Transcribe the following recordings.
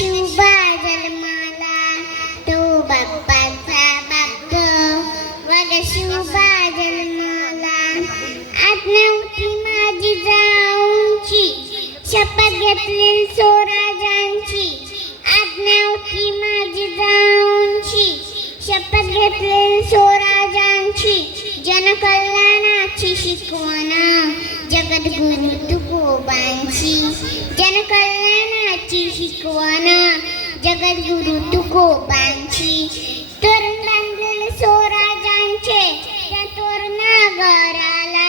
शुभा जन्माला तो बाप्पाचा बाप्प वग शुभा जन्माला. आज नव्हती माझी जाऊंची शपथ घेतली स्वराजांची. आज नव्हती माझी जाऊंची शपथ घेतली स्वराजांची. जनकल्याणाची शिकवण जगद्गुरु तुकोबांची. जनकल्याणाची शिकवण जगद्गुरु तुकोबांची. तोरण बांधलेले स्वराजांचे त्या तोरणागराला.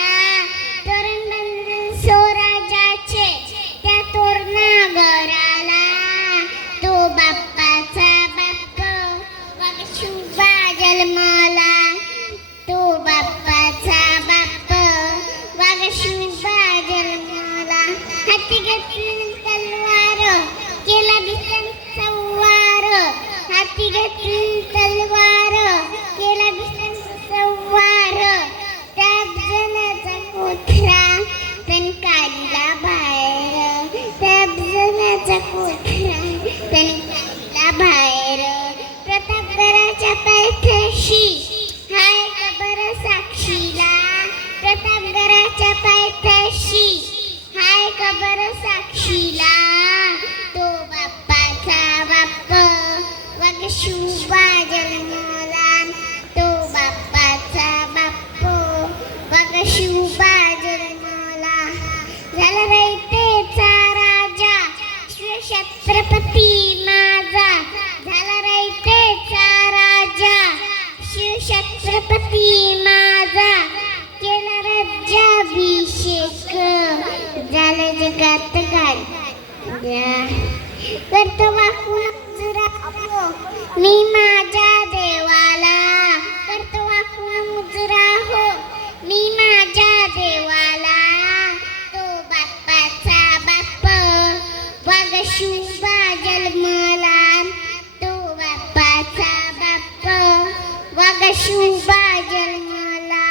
तोरण बांधलेले स्वराजाचे त्या तोरणागराला. तो बाप्पाचा बाप्प वग शुभा जन्माला. तो बाप्पाचा बाप्प वग शुभा जन्माला. हाती घेतली तलवार केला भीषण संवार. हाती घेतली तलवार केला भीषण संवार. त्या जनाचा कोथरा तन काढला बाहेर. त्या जनाचा कोथरा तन काढला बाहेर. प्रतापगडाच्या पायथ्याशी हाय कबर साक्षीला. प्रतापगडाच्या पायथ्याशी हाय कबर साक्षीला. तो बाप्पाचा बाप्प वग शुभा जन्माला. तो बाप्पाचा बाप्प वग शुभा जन्माला. झाला रयतेचा राजा शिवछत्रपती माझा. झाला रयतेचा राजा शिवछत्रपती माझा. केला राज्याभिषेक झालं जगात गाजला. करतो वाकून मुजरा मी माझ्या देवाला. करतो वाकून मुजरा हो मी माझ्या देवाला. तो बाप्पाचा बाप्प वग शुभा जन्माला. तो बाप्पाचा बाप्प वग शुभा जन्माला.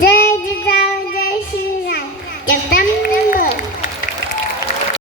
जय जिजाऊ जय श्रीराम.